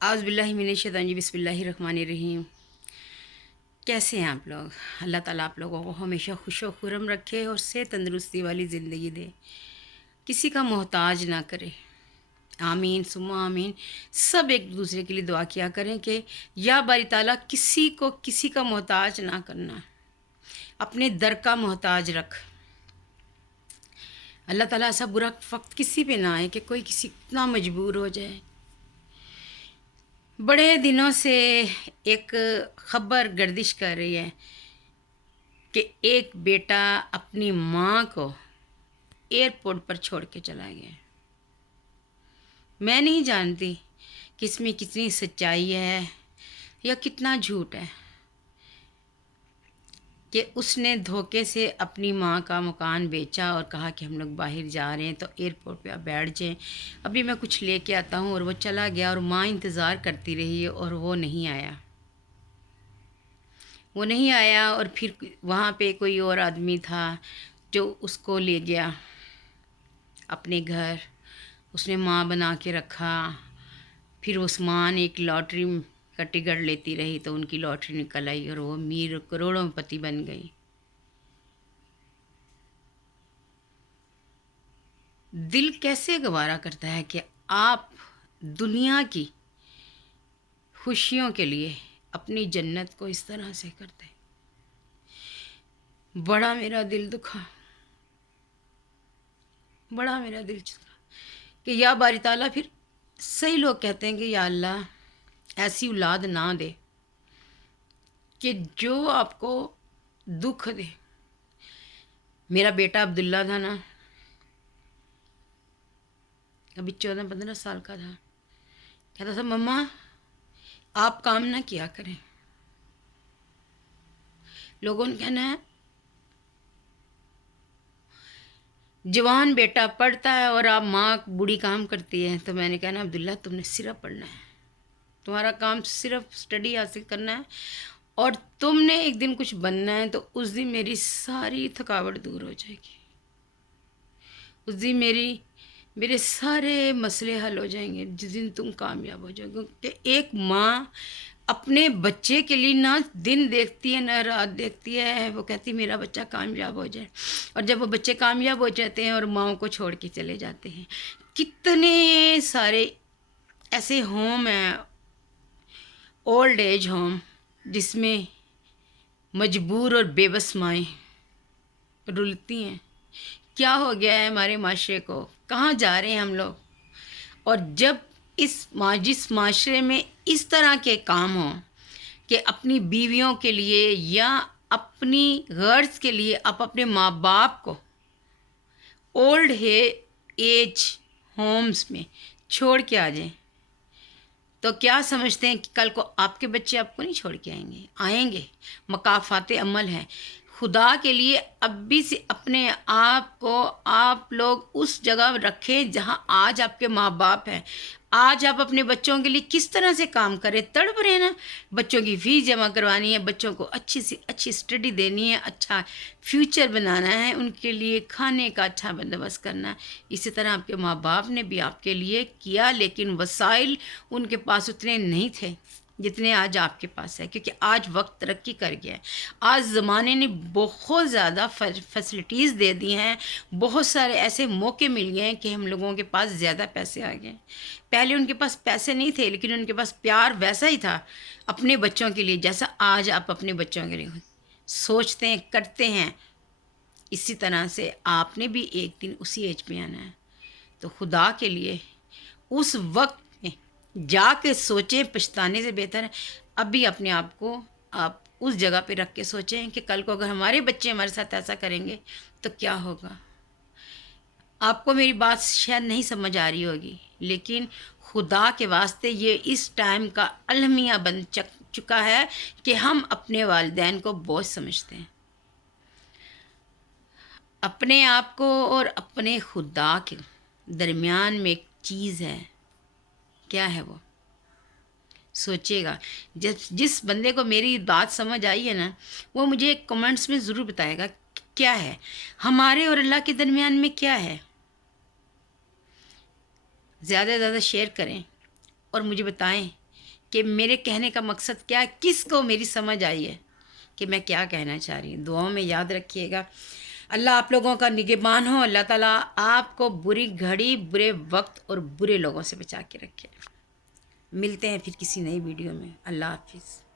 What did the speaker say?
اعوذ باللہ من الشیطان الرجیم، بسم اللہ الرحمن الرحیم۔ کیسے ہیں آپ لوگ؟ اللہ تعالیٰ آپ لوگوں کو ہمیشہ خوش و خرم رکھے اور صحت تندرستی والی زندگی دے، کسی کا محتاج نہ کرے۔ آمین ثم آمین۔ سب ایک دوسرے کے لیے دعا کیا کریں کہ یا باری تعالیٰ کسی کو کسی کا محتاج نہ کرنا، اپنے در کا محتاج رکھ۔ اللہ تعالیٰ ایسا برا وقت کسی پہ نہ آئے کہ کوئی کسی اتنا مجبور ہو جائے۔ بڑے دنوں سے ایک خبر گردش کر رہی ہے کہ ایک بیٹا اپنی ماں کو ایئرپورٹ پر چھوڑ کے چلا گیا۔ میں نہیں جانتی کہ اس میں کتنی سچائی ہے یا کتنا جھوٹ ہے کہ اس نے دھوکے سے اپنی ماں کا مکان بیچا اور کہا کہ ہم لوگ باہر جا رہے ہیں تو ایئرپورٹ پہ آپ بیٹھ جائیں، ابھی میں کچھ لے کے آتا ہوں، اور وہ چلا گیا اور ماں انتظار کرتی رہی اور وہ نہیں آیا اور پھر وہاں پہ کوئی اور آدمی تھا جو اس کو لے گیا اپنے گھر، اس نے ماں بنا کے رکھا۔ پھر اس ماں نے ایک لاٹری کا ٹکٹ لیتی رہی تو ان کی لاٹری نکل آئی اور وہ امیر کروڑوں پتی بن گئی۔ دل کیسے گوارا کرتا ہے کہ آپ دنیا کی خوشیوں کے لیے اپنی جنت کو اس طرح سے کرتے ہیں۔ بڑا میرا دل دکھا، بڑا میرا دل چکا کہ یا باری تعالیٰ، پھر صحیح لوگ کہتے ہیں کہ یا اللہ ایسی اولاد نہ دے کہ جو آپ کو دکھ دے۔ میرا بیٹا عبداللہ تھا نا، ابھی 14-15 سال کا تھا، کہتا تھا مما آپ کام نہ کیا کریں، لوگوں نے کہنا ہے جوان بیٹا پڑھتا ہے اور آپ ماں بوڑھی کام کرتی ہے۔ تو میں نے کہنا عبداللہ تم نے صرف پڑھنا ہے، تمہارا کام صرف اسٹڈی حاصل کرنا ہے، اور تم نے ایک دن کچھ بننا ہے تو اس دن میری ساری تھکاوٹ دور ہو جائے گی، اس دن میرے سارے مسئلے حل ہو جائیں گے جس دن تم کامیاب ہو جاؤ گے۔ کہ ایک ماں اپنے بچے کے لیے نہ دن دیکھتی ہے نہ رات دیکھتی ہے، وہ کہتی میرا بچہ کامیاب ہو جائے، اور جب وہ بچے کامیاب ہو جاتے ہیں اور ماؤں کو چھوڑ کے چلے جاتے ہیں۔ کتنے سارے ایسے ہوم ہیں، اولڈ ایج ہوم، جس میں مجبور اور بے بس مائیں رلتی ہیں۔ کیا ہو گیا ہے ہمارے معاشرے کو؟ کہاں جا رہے ہیں ہم لوگ؟ اور جب جس معاشرے میں اس طرح کے کام ہوں کہ اپنی بیویوں کے لیے یا اپنی غرض کے لیے آپ اپنے ماں باپ کو اولڈ ایج ہومز میں چھوڑ کے آ جائیں، تو کیا سمجھتے ہیں کہ کل کو آپ کے بچے آپ کو نہیں چھوڑ کے آئیں گے؟ مکافات عمل ہے۔ خدا کے لیے اب بھی سے اپنے آپ کو آپ لوگ اس جگہ رکھیں جہاں آج آپ کے ماں باپ ہیں۔ آج آپ اپنے بچوں کے لیے کس طرح سے کام کریں، تڑپ رہے ہیں نا، بچوں کی فیس جمع کروانی ہے، بچوں کو اچھی سے اچھی اسٹڈی دینی ہے، اچھا فیوچر بنانا ہے، ان کے لیے کھانے کا اچھا بندوبست کرنا ہے۔ اسی طرح آپ کے ماں باپ نے بھی آپ کے لیے کیا، لیکن وسائل ان کے پاس اتنے نہیں تھے جتنے آج آپ کے پاس ہے، کیونکہ آج وقت ترقی کر گیا ہے۔ آج زمانے نے بہت زیادہ فیسلٹیز دے دی ہیں، بہت سارے ایسے موقع مل گئے ہیں کہ ہم لوگوں کے پاس زیادہ پیسے آ گئے ہیں۔ پہلے ان کے پاس پیسے نہیں تھے، لیکن ان کے پاس پیار ویسا ہی تھا اپنے بچوں کے لیے جیسا آج آپ اپنے بچوں کے لیے سوچتے ہیں، کرتے ہیں۔ اسی طرح سے آپ نے بھی ایک دن اسی ایج پہ آنا ہے، تو خدا کے لیے اس وقت میں جا کے سوچیں، پچھتانے سے بہتر ہے ابھی اپنے آپ کو آپ اس جگہ پہ رکھ کے سوچیں کہ کل کو اگر ہمارے بچے ہمارے ساتھ ایسا کریں گے تو کیا ہوگا۔ آپ کو میری بات شاید نہیں سمجھ آ رہی ہوگی، لیکن خدا کے واسطے یہ اس ٹائم کا المیہ بن چکا ہے کہ ہم اپنے والدین کو بوجھ سمجھتے ہیں۔ اپنے آپ کو اور اپنے خدا کے درمیان میں ایک چیز ہے، کیا ہے وہ؟ سوچیے گا۔ جس بندے کو میری بات سمجھ آئی ہے نا، وہ مجھے کمنٹس میں ضرور بتائے گا کیا ہے ہمارے اور اللہ کے درمیان میں، کیا ہے۔ زیادہ سے زیادہ شیئر کریں اور مجھے بتائیں کہ میرے کہنے کا مقصد کیا ہے، کس کو میری سمجھ آئی ہے کہ میں کیا کہنا چاہ رہی ہوں. دعاؤں میں یاد رکھیے گا. اللہ آپ لوگوں کا نگہبان ہو. اللہ تعالیٰ آپ کو بری گھڑی، برے وقت اور برے لوگوں سے بچا کے رکھے. ملتے ہیں پھر کسی نئی ویڈیو میں. اللہ حافظ.